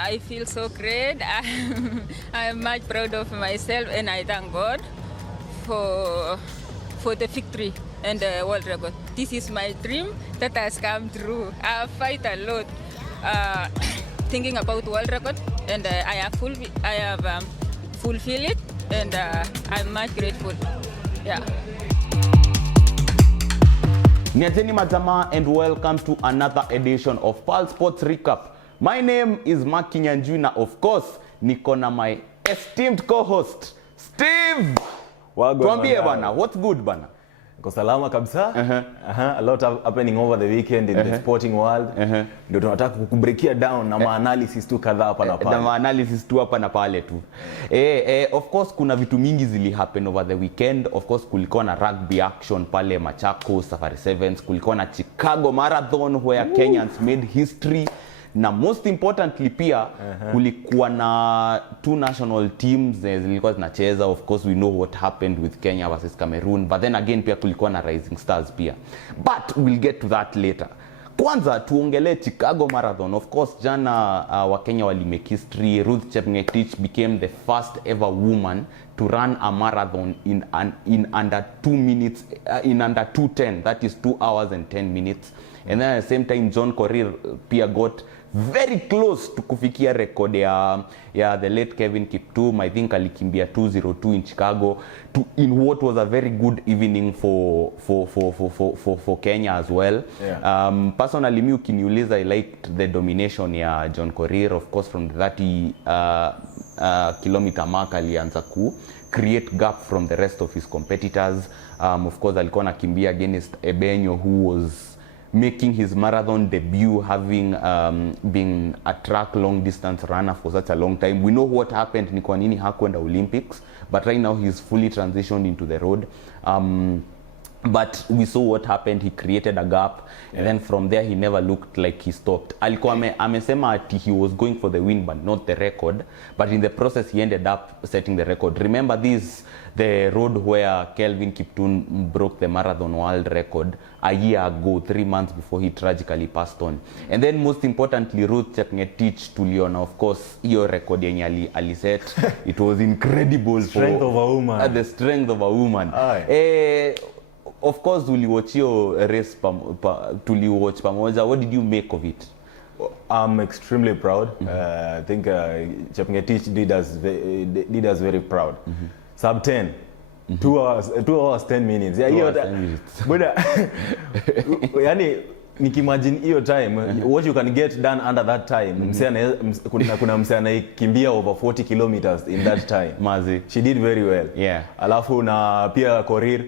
I feel so great. I'm much proud of myself, and I thank God for the victory and the world record. This is my dream that has come true. I fight a lot thinking about world record, and I have fulfilled it, and I'm much grateful. Yeah. Niateni Mazama, and welcome to another edition of Pulse Sports Recap. My name is Mark Kinyanjuna. Of course, niko na my esteemed co-host Steve. Tuambie bana, what's good bana? Kwa salama kabisa. A lot happening over the weekend in the sporting world. Ndio tunataka kukubreakia down na analysis tu kadhaa hapa na pale. Na analysis tu hapa na pale tu. Of course kuna vitu mingi zili happen over the weekend. Of course kulikuwa na rugby action pale Machakos, Safari Sevens, kulikuwa na Chicago Marathon where Kenyans made history. Na most importantly pia kulikuwa na two national teams zilikuwa zinacheza. Of course we know what happened with Kenya versus Cameroon, but then again pia kulikuwa na Rising Stars pia, but we'll get to that later. Kwanza tuongelee Chicago Marathon. Of course jana wa Kenya wali make history. Ruth Chepngetich became the first ever woman to run a marathon in under 2 minutes, in under 2:10, that is 2 hours and 10 minutes. And then at the same time John Korir pia got very close to kufikia record ya the late Kevin Kiptum. I think alikimbia 2:02 in Chicago in what was a very good evening for Kenya as well. Personally me ukiniuliza, I liked the domination ya John Korir. Of course from the 30 kilometer mark alianza ku create gap from the rest of his competitors. Of course alikuwa anakimbia against Ebenyo, who was making his marathon debut, having been a track long distance runner for such a long time. We know what happened, ni kwa nini hakwenda Olympics, but right now he's fully transitioned into the road. But we saw what happened. He created a gap, and then from there he never looked like he stopped. Alikuwa amesema ati he was going for the win but not the record, but in the process he ended up setting the record. Remember this, the road where Kelvin Kiptum broke the marathon world record a year ago, 3 months before he tragically passed on. And then most importantly, Ruth Chepngetich tuliona, of course hiyo record yenye aliset. It was incredible. Strength of a woman. The strength of a woman. Of course tuliwatch your race tuliwatch pamoja. What did you make of it? I'm extremely proud. I think Chepngetich did us very proud. Sub 10. 2 hours 10 minutes. Yeah, 2 hours 10 minutes. But yani nikimagine hiyo time, what you can get done under that time. Kuna msee anakimbia over 40 kilometers in that time. Mazi. She did very well. Yeah. Alafu na pia Korir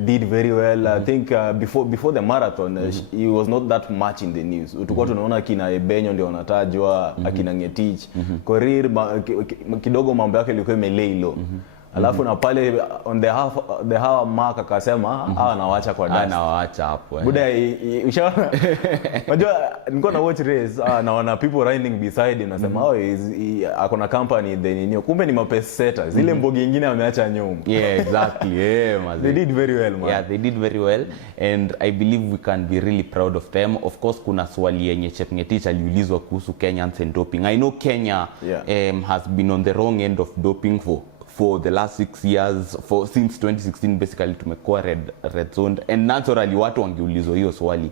did very well. I think before the marathon he was not that much in the news. Tulikuwa tunaona kina Ebenyo ndio wanatajwa, akina Ngetich. Korir kidogo mambo yake ilikuwa imelay. Alafu na pale on the half mark akasema anawaacha kwa dance. Anawaacha hapo. Buda ushaona. Unajua nilikuwa na watch race naona people riding beside nasema akona company then kumbe ni mapesa setter. Zile mbogi nyingine ameacha nyuma. Yeah, exactly. Yeah, man. They did very well, man. Yeah, they did very well, and I believe we can be really proud of them. Of course kuna swali yenye Chepngetich aliulizwa kuhusu Kenyans and doping. I know Kenya has been on the wrong end of doping for the last 6 years, since 2016 basically tumekuwa red zone, and naturally watu wangeulizwa hiyo swali.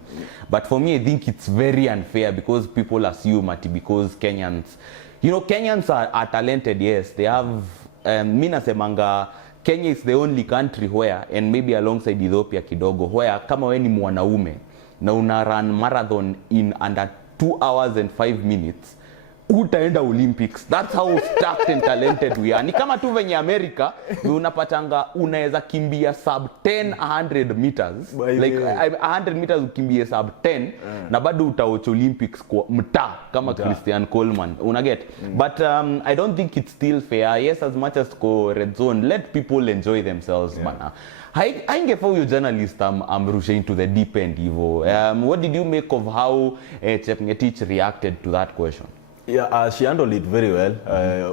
But for me I think it's very unfair because people assume that because Kenyans are talented. Yes, they have mimi nasemanga Kenya is the only country where, and maybe alongside Ethiopia kidogo, where kama wewe ni mwanaume na una run marathon in under 2 hours and 5 minutes utaenda Olympics. That's how stacked and talented we are. Ni kama tu venye America unapatanga unaweza kimbia sub 10 100 meters. Like 100 meters ukimbie sub 10 na bado utaoch Olympics kwa mtaa kama Christian Coleman. Unaget? But I don't think it's still fair. Yes, as much as go red zone, let people enjoy themselves, bana. Haingefaa huyo journalist amrushe into the deep end hivyo. What did you make of how Chepngetich reacted to that question? Yeah, she handled it very well.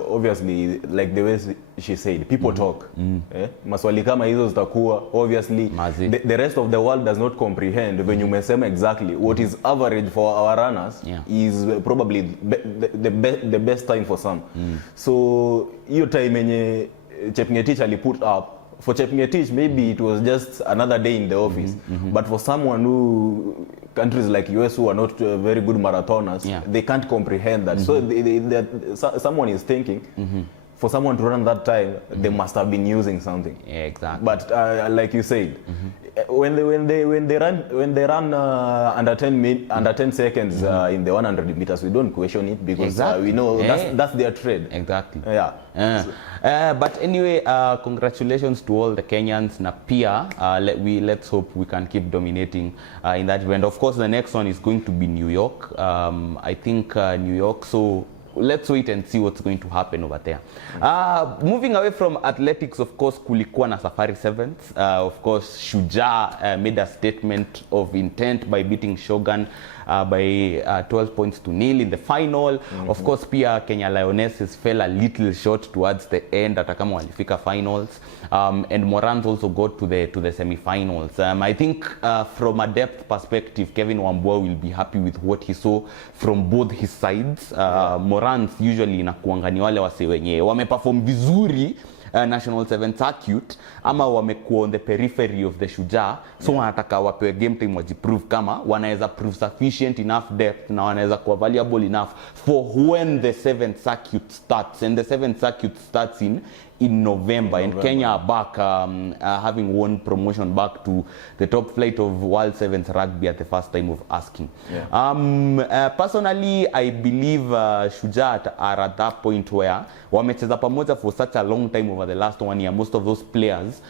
Obviously, like the way she said, people talk. Maswali kama hizo zitakuwa, obviously, the rest of the world does not comprehend when you mesema exactly what is average for our runners is probably the best time for some. So, hiyo time yenye Chepngetich ali put up, for Chepngetich, maybe it was just another day in the office. But for someone who, countries like US who are not very good marathoners, they can't comprehend that. So someone is thinking, for someone to run that time, they must have been using something. Yeah, exactly. But like you said, when they run under 10 seconds in the 100 meters, we don't question it because we know that's their trade. Exactly. Yeah. But anyway, congratulations to all the Kenyans. Na pia, let's hope we can keep dominating in that event. Of course, the next one is going to be New York. I think New York. So let's wait and see what's going to happen over there. Moving away from athletics, of course, kulikuwa na Safari Sevens. Of course, Shuja made a statement of intent by beating Shogun by 12 points to 0 in the final. Of course, pia Kenya Lionesses fell a little short towards the end, hata kama walifika finals. And Morans also got to the semi-finals. I think from a depth perspective, Kevin Wambua will be happy with what he saw from both his sides. Morans usually inakuanga ni wale wase wenye wameperform vizuri National 7 circuit ama wamekuwa on the periphery of the Shuja, so wanataka wapewe game time wajiprove kama wanaweza prove sufficient enough depth na wanaweza kuwa valuable enough for when the 7th circuit starts. And the 7th circuit starts in November. And Kenya are back having won promotion back to the top flight of World Sevens Rugby at the first time of asking. Personally, I believe Shuja are at that point where wamecheza pamoja for such a long time over the last 1 year. Most of those players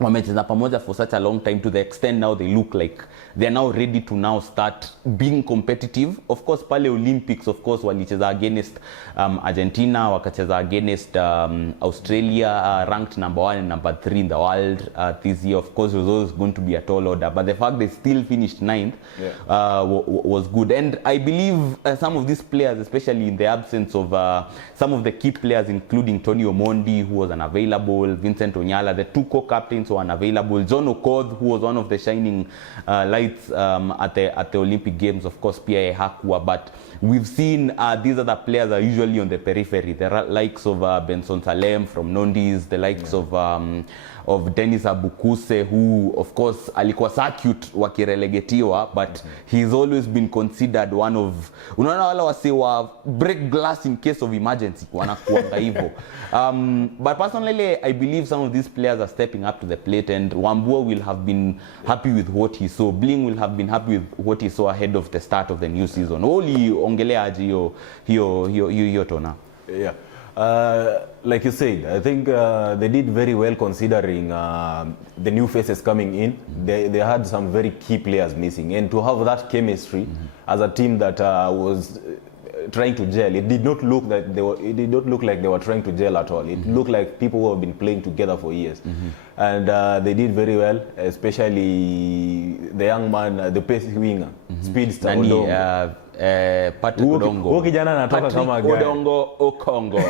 wamecheza pamoja for such a long time to the extent now they look like they are now ready to now start being competitive. Of course, pale Olympics, of course, walicheza against Argentina, wakacheza against Australia, ranked number 1 and number 3 in the world this year. Of course, it was always going to be a tall order, but the fact they still finished 9th was good. And I believe some of these players, especially in the absence of some of the key players, including Tony Omondi, who was unavailable, Vincent Onyala, the 2 co-captains were unavailable, John Okoth, who was one of the shining lights at the Olympic Games, of course, P.I. Hakua, but we've seen these other players are usually on the periphery, the likes of Benson Salem from Nondis, the likes of Dennis Abukuse, who of course alikuwa circuit wakirelegetiwa, but he's always been considered one of, unaona wala wase wa break glass in case of emergency, wanakuanga hivyo. But personally, I believe some of these players are stepping up to the plate, and Wambua will have been happy with what he saw. Bling will have been happy with what he saw ahead of the start of the new season. Oli ongelea aje hiyo tona. Yeah. Like you said, I think they did very well considering the new faces coming in. They had some very key players missing, and to have that chemistry as a team that was trying to gel, it did not look that it did not look like they were trying to gel at all. It looked like people who have been playing together for years, and they did very well, especially the young man, the pace winger, speedster Odongo. Patrick Odongo. Kijana anatoka kama guy. Odongo-Okongo.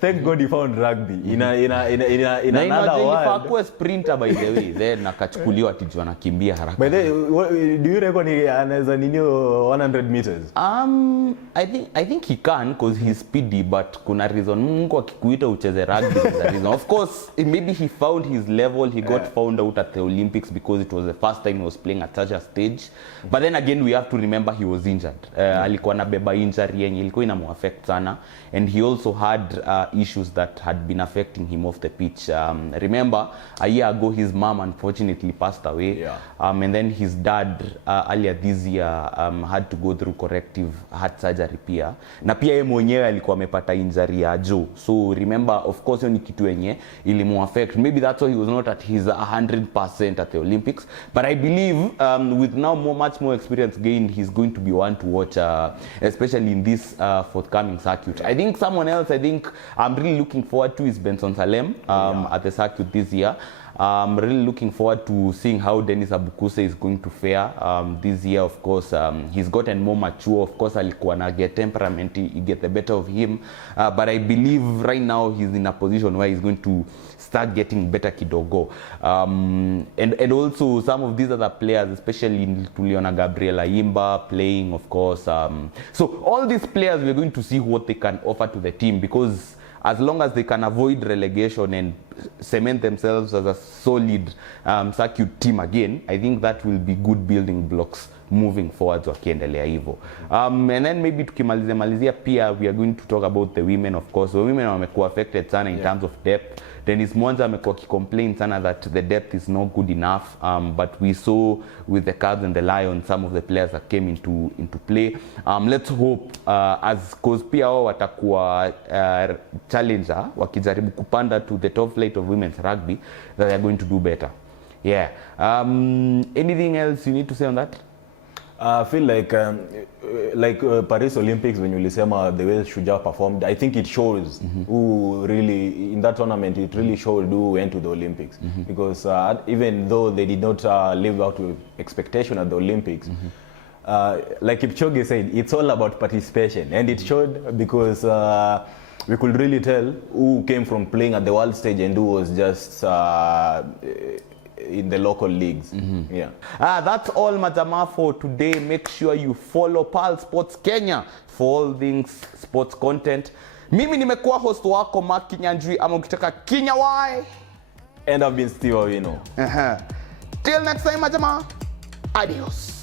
Thank God he found rugby. In another world. Hakuwa sprinter by the way. Then akachukuliwa tijua anakimbia haraka. By the way, do you reckon he anaweza nini 100 meters? I think he can because he's speedy, but kuna reason Mungu akikuita ucheze rugby is a reason. Of course, maybe he found his level. He got found out at the Olympics because it was the first time he was playing at such a stage. But then again, we have to remember he was injured. Alikuwa na beba injury yenye ilikuwa inamuaffect sana, and he also had issues that had been affecting him off the pitch. Remember, a year ago his mom unfortunately passed away, and then his dad earlier this year had to go through corrective heart surgery pia, na pia yeye mwenyewe alikuwa amepata injury ya jaw. So remember, of course, ni kitu yenye ilimuaffect. Maybe that's why he was not at his 100% at the Olympics, but I believe with now much more experience gained, he's going to be one to watch, especially in this forthcoming circuit. I think someone else I'm really looking forward to is Benson Salem at the circuit this year. I'm really looking forward to seeing how Dennis Abukuse is going to fare this year. Of course, he's gotten more mature. Of course, alikuwa na get temperament, he get the better of him. But I believe right now he's in a position where he's going to start getting better kidogo. And also some of these other players, especially Tuliona Gabriel Ayimba playing, of course. So all these players, we're going to see what they can offer to the team, because as long as they can avoid relegation and cement themselves as a solid circuit team again, I think that will be good building blocks moving forward wakiendelea hivyo. And then maybe tukimalizia pia, we are going to talk about the women. Of course, the women wamekuwa affected sana in terms of depth. Dennis Mwanza amekuwa complain sana that the depth is not good enough, but we saw with the Cubs and the Lions some of the players that came into play. Let's hope as cause pia wao watakuwa challenger wakijaribu kupanda to the top flight of women's rugby, that they are going to do better. Yeah. Anything else you need to say on that? I feel like Paris Olympics, when you lisema the way Shuja performed, I think it shows who really, in that tournament, it really showed who went to the Olympics. Because even though they did not live out to expectation at the Olympics, like Kipchoge said, it's all about participation. And it showed, because we could really tell who came from playing at the world stage and who was just in the local leagues. Yeah. That's all Majama for today. Make sure you follow Pal Sports Kenya for all things sports content. Mimi nimekuwa host wako Mark Kinyanjui, ama ukitaka Kinya Y. And I've been Steve Awino. Till next time Majama. Adios.